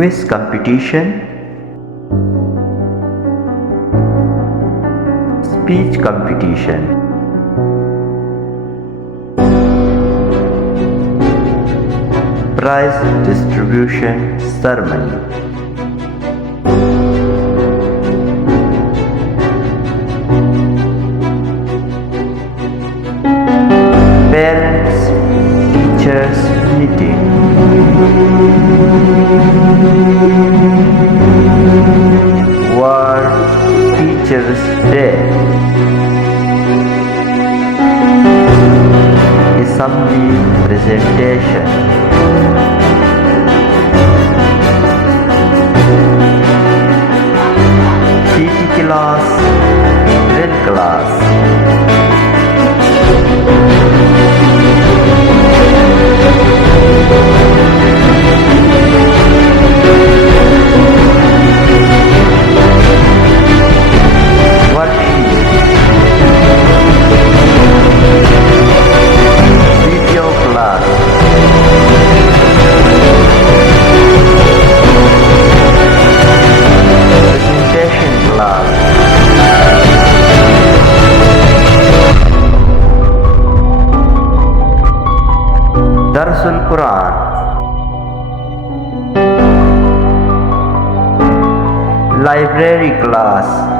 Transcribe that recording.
quiz competition, speech competition, prize distribution ceremony, parents teachers meeting, World Teachers Day, assembly presentation, PT class, drill class, video class, presentation class, Darsul Quran, library class,